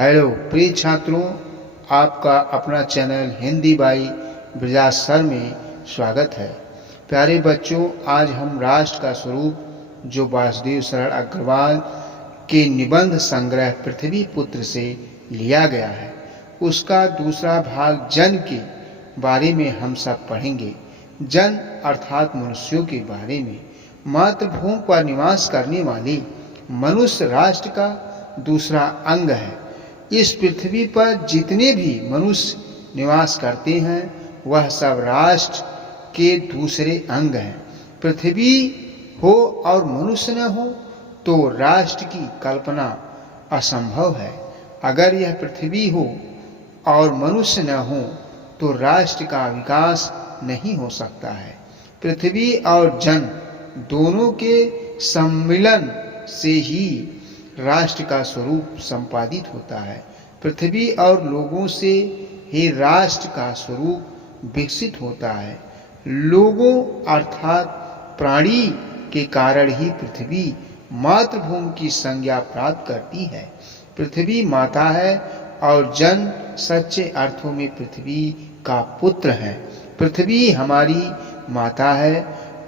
Hello प्रिय छात्रों, आपका अपना चैनल हिंदी बाई ब्रजास सर में स्वागत है। प्यारे बच्चों, आज हम राष्ट्र का स्वरूप जो वासुदेव शरण अग्रवाल के निबंध संग्रह पृथ्वी पुत्र से लिया गया है, उसका दूसरा भाग जन के बारे में हम सब पढ़ेंगे। जन अर्थात मनुष्यों के बारे में। मातृभूमि पर निवास करने वाले मनुष्य राष्ट्र का दूसरा अंग है। इस पृथ्वी पर जितने भी मनुष्य निवास करते हैं वह सब राष्ट्र के दूसरे अंग हैं। पृथ्वी हो और मनुष्य न हो तो राष्ट्र की कल्पना असंभव है। अगर यह पृथ्वी हो और मनुष्य न हो तो राष्ट्र का विकास नहीं हो सकता है। पृथ्वी और जन दोनों के सम्मिलन से ही राष्ट्र का स्वरूप संपादित होता है। पृथ्वी और लोगों से ही राष्ट्र का स्वरूप विकसित होता है। लोगों अर्थात प्राणी के कारण ही पृथ्वी मातृभूमि की संज्ञा प्राप्त करती है। पृथ्वी माता है और जन सच्चे अर्थों में पृथ्वी का पुत्र है। पृथ्वी हमारी माता है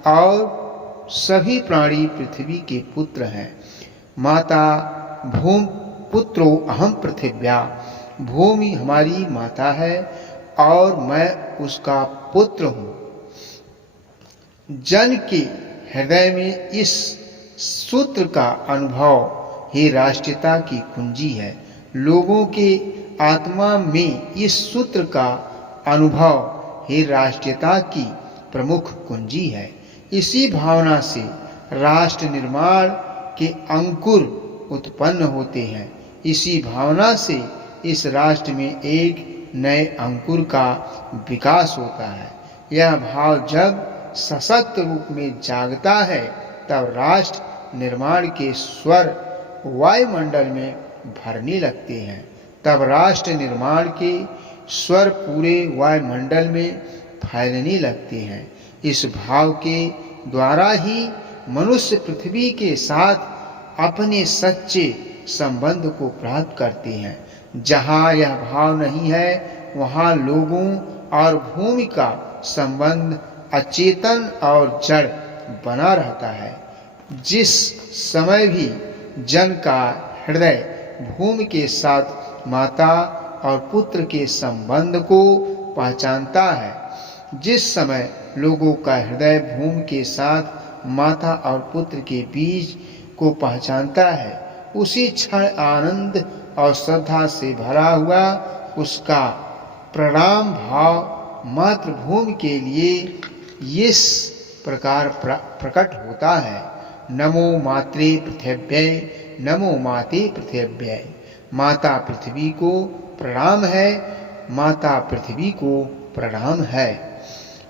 और सभी प्राणी पृथ्वी के पुत्र हैं। माता भूमि पुत्रो अहम पृथिव्या। भूमि हमारी माता है और मैं उसका पुत्र हूँ। जन के हृदय में इस सूत्र का अनुभव ही राष्ट्रीयता की कुंजी है। लोगों के आत्मा में इस सूत्र का अनुभव ही राष्ट्रीयता की प्रमुख कुंजी है। इसी भावना से राष्ट्र निर्माण के अंकुर उत्पन्न होते हैं। इसी भावना से इस राष्ट्र में एक नए अंकुर का विकास होता है। यह भाव जब सशक्त रूप में जागता है तब राष्ट्र निर्माण के स्वर वायुमंडल में भरने लगते हैं। तब राष्ट्र निर्माण के स्वर पूरे वायुमंडल में फैलने लगते हैं। इस भाव के द्वारा ही मनुष्य पृथ्वी के साथ अपने सच्चे संबंध को प्राप्त करते हैं। जहाँ यह भाव नहीं है वहाँ लोगों और भूमि का संबंध अचेतन और जड़ बना रहता है। जिस समय भी जन का हृदय भूमि के साथ माता और पुत्र के संबंध को पहचानता है, जिस समय लोगों का हृदय भूमि के साथ माता और पुत्र के बीच को पहचानता है, उसी क्षण आनंद और श्रद्धा से भरा हुआ उसका प्रणाम भाव मातृभूमि के लिए इस प्रकार प्रकट होता है। नमो मात्रे पृथिव्यै, नमो माते पृथिव्यै। माता पृथ्वी को प्रणाम है, माता पृथ्वी को प्रणाम है।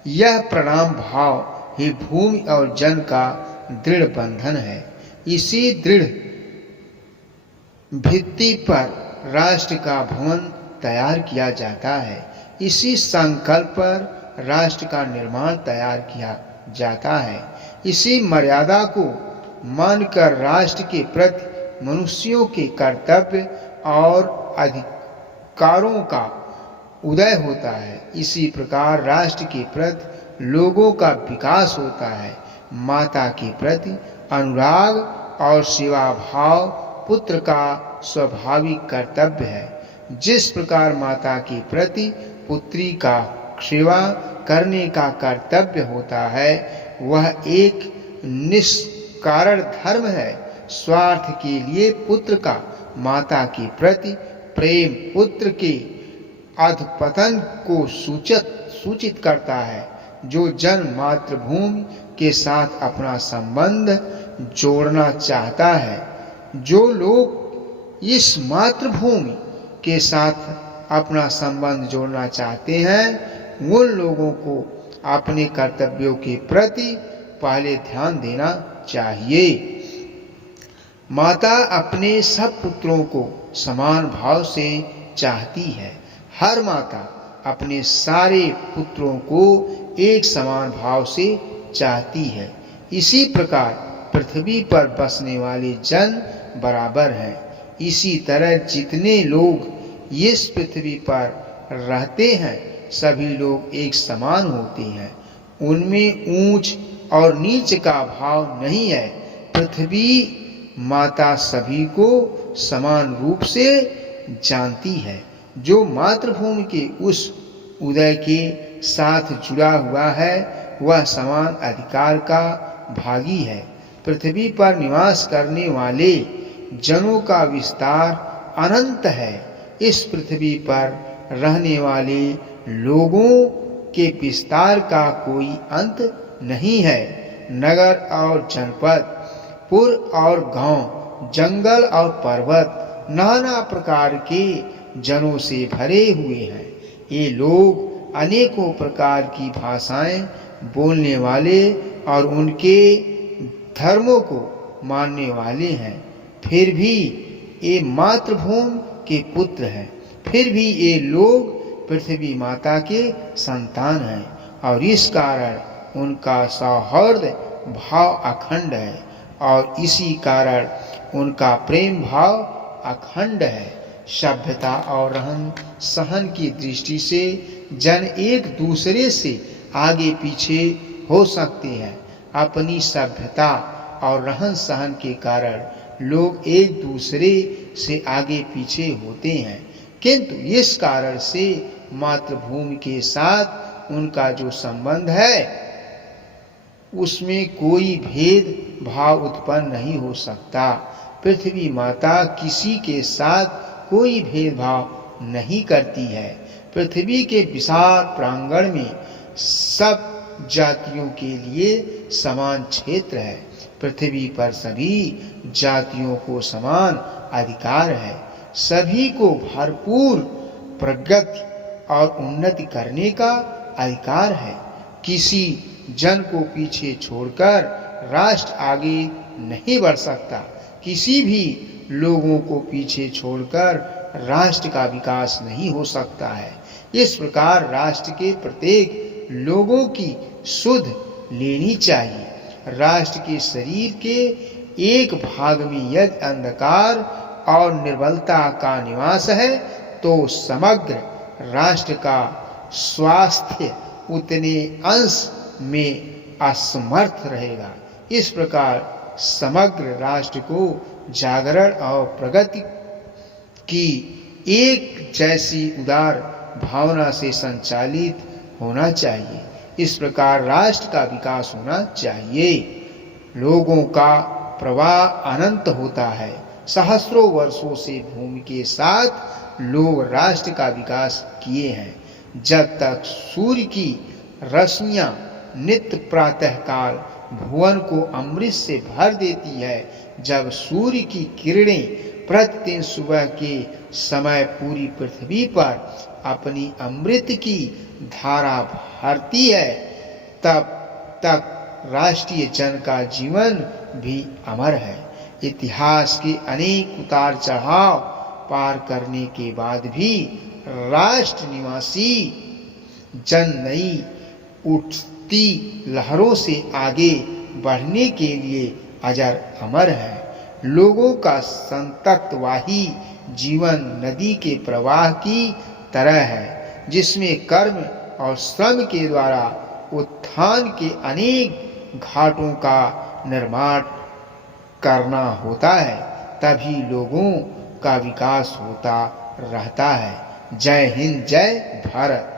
यह प्रणाम भाव ही भूमि और जन का दृढ़ बंधन है। इसी दृढ़ भित्ति पर राष्ट्र का भवन तैयार किया जाता है। इसी संकल्प पर राष्ट्र का निर्माण तैयार किया जाता है। इसी मर्यादा को मानकर राष्ट्र के प्रति मनुष्यों के कर्तव्य और अधिकारों का उदय होता है। इसी प्रकार राष्ट्र के प्रति लोगों का विकास होता है। माता के प्रति अनुराग और सेवा भाव पुत्र का स्वाभाविक कर्तव्य है। जिस प्रकार माता के प्रति पुत्री का सेवा करने का कर्तव्य होता है, वह एक निष्कारण धर्म है। स्वार्थ के लिए पुत्र का माता के प्रति प्रेम पुत्र के अधपतन को सूचित करता है। जो जन मातृभूमि के साथ अपना संबंध जोड़ना चाहता है, जो लोग इस मातृभूमि के साथ अपना संबंध जोड़ना चाहते हैं, उन लोगों को अपने कर्तव्यों के प्रति पहले ध्यान देना चाहिए। माता अपने सब पुत्रों को समान भाव से चाहती है। हर माता अपने सारे पुत्रों को एक समान भाव से चाहती है। इसी प्रकार पृथ्वी पर बसने वाले जन बराबर हैं। इसी तरह जितने लोग इस पृथ्वी पर रहते हैं सभी लोग एक समान होते हैं, उनमें ऊंच और नीच का भाव नहीं है। पृथ्वी माता सभी को समान रूप से जानती है। जो मातृभूमि के उस उदय के साथ जुड़ा हुआ है वह समान अधिकार का भागी है। पृथ्वी पर निवास करने वाले जनों का विस्तार अनंत है। इस पृथ्वी पर रहने वाले लोगों के विस्तार का कोई अंत नहीं है। नगर और जनपद, पुर और गांव, जंगल और पर्वत नाना प्रकार के जनों से भरे हुए हैं। ये लोग अनेकों प्रकार की भाषाएं बोलने वाले और उनके धर्मों को मानने वाले हैं। फिर भी ये मातृभूमि के पुत्र हैं। फिर भी ये लोग पृथ्वी माता के संतान हैं और इस कारण उनका सौहार्द भाव अखंड है और इसी कारण उनका प्रेम भाव अखंड है। सभ्यता और रहन सहन की दृष्टि से जन एक दूसरे से आगे पीछे हो सकते हैं। अपनी सभ्यता और रहन सहन के कारण लोग एक दूसरे से आगे पीछे होते हैं, किंतु इस कारण से मातृभूमि के साथ उनका जो संबंध है उसमें कोई भेद भाव उत्पन्न नहीं हो सकता। पृथ्वी माता किसी के साथ कोई भेदभाव नहीं करती है। पृथ्वी के विशाल प्रांगण में सब जातियों के लिए समान क्षेत्र है। पृथ्वी पर सभी जातियों को समान अधिकार है। सभी को भरपूर प्रगति और उन्नति करने का अधिकार है। किसी जन को पीछे छोड़कर राष्ट्र आगे नहीं बढ़ सकता। किसी भी लोगों को पीछे छोड़कर राष्ट्र का विकास नहीं हो सकता है। इस प्रकार राष्ट्र के प्रत्येक लोगों की सुध लेनी चाहिए। राष्ट्र के शरीर के एक भाग में यदि अंधकार और निर्बलता का निवास है तो समग्र राष्ट्र का स्वास्थ्य उतने अंश में असमर्थ रहेगा। इस प्रकार समग्र राष्ट्र को जागरण और प्रगति की एक जैसी उदार भावना से संचालित होना चाहिए। इस प्रकार राष्ट्र का विकास होना चाहिए। लोगों का प्रवाह अनंत होता है। सहस्रों वर्षों से भूमि के साथ लोग राष्ट्र का विकास किए हैं। जब तक सूर्य की रश्मियां नित्य प्रातः काल भुवन को अमृत से भर देती है, जब सूर्य की किरणें प्रतिदिन सुबह के समय पूरी पृथ्वी पर अपनी अमृत की धारा भरती है, तब तक राष्ट्रीय जन का जीवन भी अमर है। इतिहास के अनेक उतार चढ़ाव पार करने के बाद भी राष्ट्र निवासी जन नई उठती लहरों से आगे बढ़ने के लिए अजर अमर है। लोगों का संततवाही जीवन नदी के प्रवाह की तरह है, जिसमें कर्म और श्रम के द्वारा उत्थान के अनेक घाटों का निर्माण करना होता है, तभी लोगों का विकास होता रहता है। जय हिंद, जय भारत।